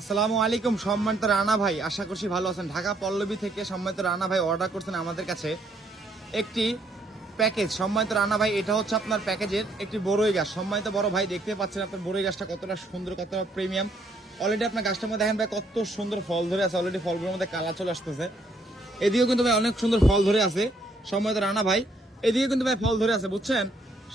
আসসালামু আলাইকুম সম্মানিত রানা ভাই, আশা করছি ভালো আছেন। ঢাকা পল্লবী থেকে সম্মানিত রানা ভাই অর্ডার করছেন আমাদের কাছে একটি প্যাকেজ। সম্মানিত রানা ভাই, এটা হচ্ছে আপনার প্যাকেজের একটি বড়ই গাছ। সম্মানিত বড় ভাই, দেখতে পাচ্ছেন আপনার বড়ই গাছটা কতটা সুন্দর, কতটা প্রিমিয়াম। অলরেডি আপনার গাছটার মধ্যে দেখেন ভাই কত সুন্দর ফল ধরে আছে। অলরেডি ফলগুলোর মধ্যে কালার চলে আসতেছে। এদিকেও কিন্তু ভাই অনেক সুন্দর ফল ধরে আছে সম্মানিত রানা ভাই। এদিকে কিন্তু ভাই ফল ধরে আছে, বুঝছেন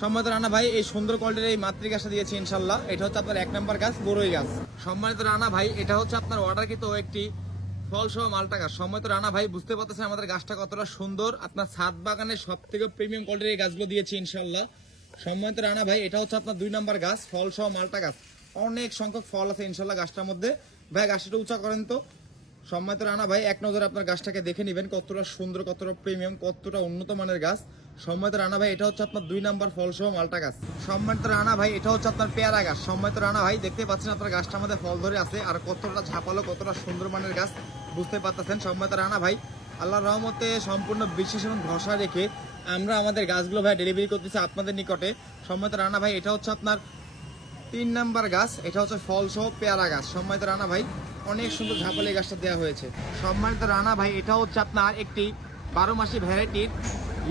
সম্মানিত রানা ভাই। এই সুন্দর কোয়ালিটির এই মাতৃ গাছটা দিয়েছি ইনশাল্লাহ। এটা হচ্ছে আপনার 1 নম্বর গাছ, বড়ই গাছ। সম্মানিত রানা ভাই, এটা হচ্ছে আপনার অর্ডারকৃত একটি ফল সহ মালটা গাছ। সম্মানিত রানা ভাই, বুঝতে পারতেছেন আমাদের গাছটা কতটা সুন্দর। আপনার ছাদ বাগানের সব থেকে প্রিমিয়াম কোয়ালিটির এই গাছগুলো দিয়েছি ইনশাল্লাহ। সম্মানিত রানা ভাই, এটা হচ্ছে আপনার 2 নম্বর গাছ, ফল সহ মালটা গাছ। অনেক সংখ্যক ফল আছে ইনশাল্লাহ গাছটার মধ্যে। ভাই গাছটা উঁচা করেন তো। সম্মানিত রানা ভাই, এক নজরে আপনার গাছটাকে দেখে নেবেন কতটা সুন্দর, কতটা প্রিমিয়াম, কতটা উন্নত মানের গাছ। সম্মানিত রানা ভাই, এটা হচ্ছে আপনার 2 নম্বর ফল সহ মালটা গাছ। সম্মানিত রানা ভাই, এটা হচ্ছে আপনার পেয়ারা গাছ। সম্মানিত রানা ভাই, দেখতে পাচ্ছেন আপনার গাছটার মধ্যে ফল ধরে আছে আর কতটা ঝাপালো, কতটা সুন্দর মানের গাছ, বুঝতে পারতেছেন। সম্মানিত রানা ভাই, আল্লাহর রহমতে সম্পূর্ণ বিশ্বাস এবং ভরসা রেখে আমরা আমাদের গাছগুলো ভাই ডেলিভারি করতেছি আপনাদের নিকটে। সম্মানিত রানা ভাই, এটা হচ্ছে আপনার 3 নম্বর গাছ, এটা হচ্ছে ফল সহ পেয়ারা গাছ। সম্মানিত রানা ভাই, অনেক সুন্দর ঝাপালি গাছটা দেওয়া হয়েছে। সম্মানিত রানা ভাই, এটা হচ্ছে আপনার একটি 12 মাসি ভ্যারাইটির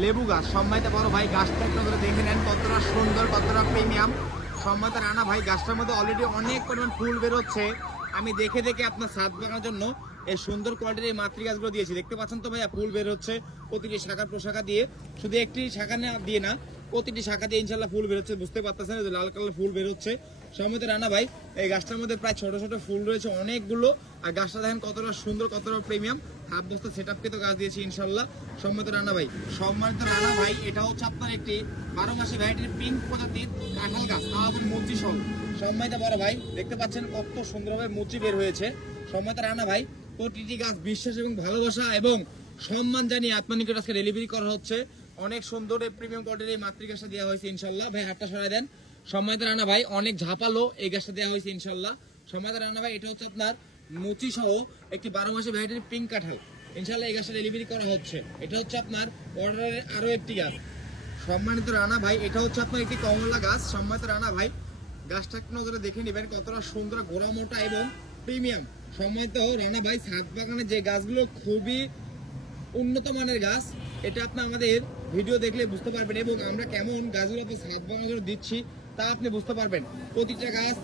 লেবু গাছ। সম্মানিত বড় ভাই, গাছটা একটু করে দেখে নেন কতটা সুন্দর, কতটা প্রিমিয়াম। সম্মানিত রানা ভাই, গাছটার মধ্যে অলরেডি অনেক পরিমাণ ফুল বেরোচ্ছে। আমি দেখে দেখে আপনার ছাদ বাগানোর জন্য এই সুন্দর কোয়ালিটির এই মাতৃ গাছগুলো দিয়েছি। দেখতে পাচ্ছেন তো ভাইয়া, ফুল বের হচ্ছে প্রতিটি শাখা প্রশাখা দিয়ে, শুধু একটি শাখা দিয়ে না, প্রতিটি শাখা দিয়ে ইনশাল্লাহ ফুল বেরোচ্ছে। বুঝতে পারতেছেন লাল কালার ফুল বেরোচ্ছে। সম্মানিত রানা ভাই, এই গাছটার মধ্যে প্রায় ছোট ছোট ফুল রয়েছে অনেকগুলো। আর গাছটা দেখেন কতটা সুন্দর, কতটা প্রিমিয়াম। হাফ বস্তা সেট আপ তো গাছ দিয়েছি ইনশাল্লাহ। সম্মানিত রানা ভাই, সম্মানিত রানা ভাই, এটা হচ্ছে আপনার একটি 12 মাসি ভ্যারাইটির পিঙ্ক প্রজাতির কাঁঠাল গাছ, তাও আবার মুচি সহ। সম্মানিত বড় ভাই, দেখতে পাচ্ছেন কত সুন্দরভাবে মুচি বের হয়েছে। সম্মানিত রানা ভাই, প্রতিটি গাছ বিশ্বাস এবং ভালোবাসা এবং সম্মান জানিয়ে আপনার নিকট আজকে ডেলিভারি করা হচ্ছে। অনেক সুন্দর এই প্রিমিয়াম কোয়ালিটির এই মাতৃ গাছটা দেওয়া হয়েছে ইনশাল্লাহ। ভাই হাতটা সরাই দেন। সম্মানিত রানা ভাই, অনেক ঝাপালো এই গাছটা দেওয়া হয়েছে ইনশাল্লাহ। সম্মানিত রানা ভাই, এটা হচ্ছে আপনার মুচি সহ একটি 12 মাসি ভ্যারাইটির পিঙ্ক কাঁঠাল। ইনশাল্লাহ এই গাছটা ডেলিভারি করা হচ্ছে। এটা হচ্ছে আপনার অর্ডারের আরো একটি গাছ। সম্মানিত রানা ভাই, এটা হচ্ছে আপনার একটি কমলা গাছ। সম্মানিত রানা ভাই, গাছটা একটু নজরে দেখে নেবেন কতটা সুন্দর, গোড়া মোটা এবং প্রিমিয়াম। সম্মানিত রানা ভাই, ছাদ বাগানে যে গাছগুলো খুবই উন্নত মানের গাছ, এটা আপনি আমাদের ভিডিও দেখলে বুঝতে পারবেন এবং আমরা কেমন গাছগুলো আপনি ছাদ বাগানে দিচ্ছি তা আপনি বুঝতে পারবেন। প্রতিটা গাছ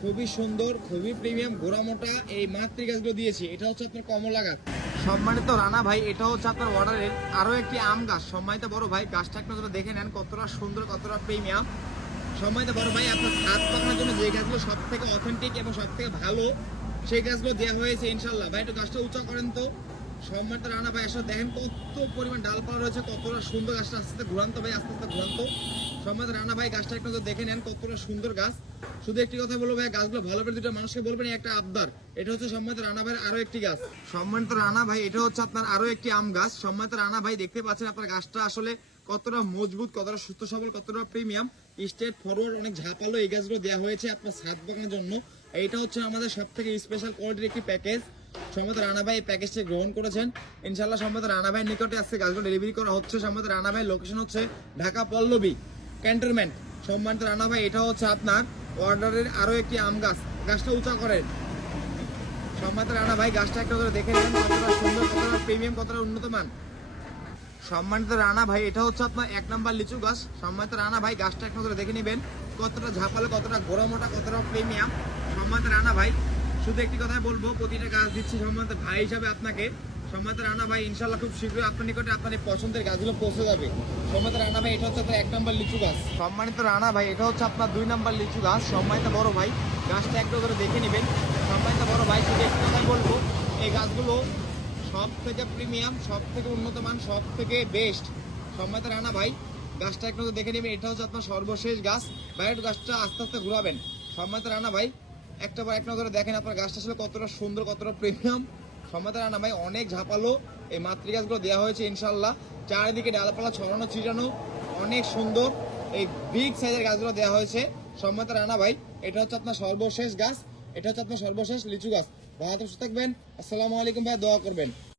খুবই সুন্দর, খুবই প্রিমিয়াম, গোড়া মোটা এই মাতৃ গাছগুলো দিয়েছি। এটা হচ্ছে আপনার কমলা গাছ। সম্মানিত রানা ভাই, এটা হচ্ছে আপনার অর্ডারের আরো একটি আম গাছ। সম্মানিত বড় ভাই, গাছটা একটু দেখে নেন কতটা সুন্দর, কতটা প্রিমিয়াম। সম্মানিত বড় ভাই, আপনার ছাদ বাগানের জন্য যে গাছগুলো সব থেকে অথেন্টিক এবং সব থেকে ভালো, সেই গাছগুলো দেওয়া হয়েছে ইনশাল্লাহ। ভাই একটু গাছটা উঁচা করেন তো। সম্মানিত রানা ভাই, আসলে দেখেন কত পরিমাণ ডালপালা রয়েছে, কতটা সুন্দর গাছটা। আস্তে আস্তে ঘুরান্ত ভাই, আস্তে আস্তে ঘুরান্ত। সম্মানিত রানা ভাই, গাছটা একটু দেখে নেন কতটা সুন্দর গাছ। শুধু একটি কথা বলবো ভাই, গাছগুলো ভালো করে দুটো মানুষকে বলবেন একটা আবদার। এটা হচ্ছে সম্মানিত রানা ভাইয়ের আরো একটি গাছ। সম্মানিত রানা ভাই, এটা হচ্ছে আপনার আরো একটি আম গাছ। সম্মানিত রানা ভাই, দেখতে পাচ্ছেন আপনার গাছটা আসলে কতটা মজবুত, কতটা সুস্থ সবল, কতটা প্রিমিয়াম, স্ট্রেট ফরওয়ার্ড, অনেক ঝাঁপালো এই গাছগুলো দেওয়া হয়েছে আপনার ছাদ বাগানের জন্য। এইটা হচ্ছে আমাদের সব থেকে স্পেশাল কোয়ালিটির একটি প্যাকেজ। সম্মানিত রানা ভাই, এই প্যাকেজটি গ্রহণ করেছেন ইনশাল্লাহ। সম্মানিত রানা ভাইয়ের নিকটে আজকে গাছগুলো ডেলিভারি করা হচ্ছে। সম্মানিত রানা ভাই, লোকেশন হচ্ছে ঢাকা পল্লবী ক্যান্টনমেন্ট। সম্মানিত রানা ভাই, এটা হচ্ছে আপনার অর্ডারের আরো একটি আম গাছ। গাছটা উঁচা করেন। সম্মানিত রানা ভাই, গাছটা একটা করে দেখে নেন কতটা সুন্দর, কতটা প্রিমিয়াম, কতটা উন্নত মান। সম্মানিত রানা ভাই, এটা হচ্ছে আপনার 1 নম্বর লিচু গাছ। সম্মানিত রানা ভাই, গাছটা একটা করে দেখে নেবেন কতটা ঝাপালো, কতটা গোড়া মোটা, কতটা প্রিমিয়াম। সম্মানিত রানা ভাই, শুধু একটি কথাই বলবো, প্রতিটা গাছ দিচ্ছি সম্মানিত ভাই হিসাবে আপনাকে। সম্মানিত রানা ভাই, ইনশাল্লাহ খুব শীঘ্রই আপনার নিকটে আপনার এই পছন্দের গাছগুলো পৌঁছে যাবে। সম্মানিত রানা ভাই, এটা হচ্ছে আপনার 1 নম্বর লিচু গাছ। সম্মানিত রানা ভাই, এটা হচ্ছে আপনার 2 নম্বর লিচু গাছ। সম্মানিত বড় ভাই, গাছটা একটু করে দেখে নেবেন। সম্মানিত বড় ভাই, শুধু একটি কথাই বলবো, এই গাছগুলো সব থেকে প্রিমিয়াম, সব থেকে উন্নত মান, সব থেকে বেস্ট। সম্মানিত রানা ভাই, গাছটা একটু দেখে নেবেন। এটা হচ্ছে আপনার সর্বশেষ গাছ। বাইরের গাছটা আস্তে আস্তে ঘুরাবেন। সম্মানিত রানা ভাই, একটা বার এক নজরে দেখেন আপনার গাছটা আসলে কতটা সুন্দর, কতটা প্রিমিয়াম। সম্মানিত রানা ভাই, অনেক ঝাঁপালো এই মাতৃ গাছগুলো দেওয়া হয়েছে ইনশাল্লাহ। চারিদিকে ডালপালা ছড়ানো ছিটানো, অনেক সুন্দর এই বিগ সাইজের গাছগুলো দেওয়া হয়েছে। সম্মানিত রানা ভাই, এটা হচ্ছে আপনার সর্বশেষ গাছ, এটা হচ্ছে আপনার সর্বশেষ লিচু গাছ। ভালো থাকবেন। আসসালামু আলাইকুম ভাই, দোয়া করবেন।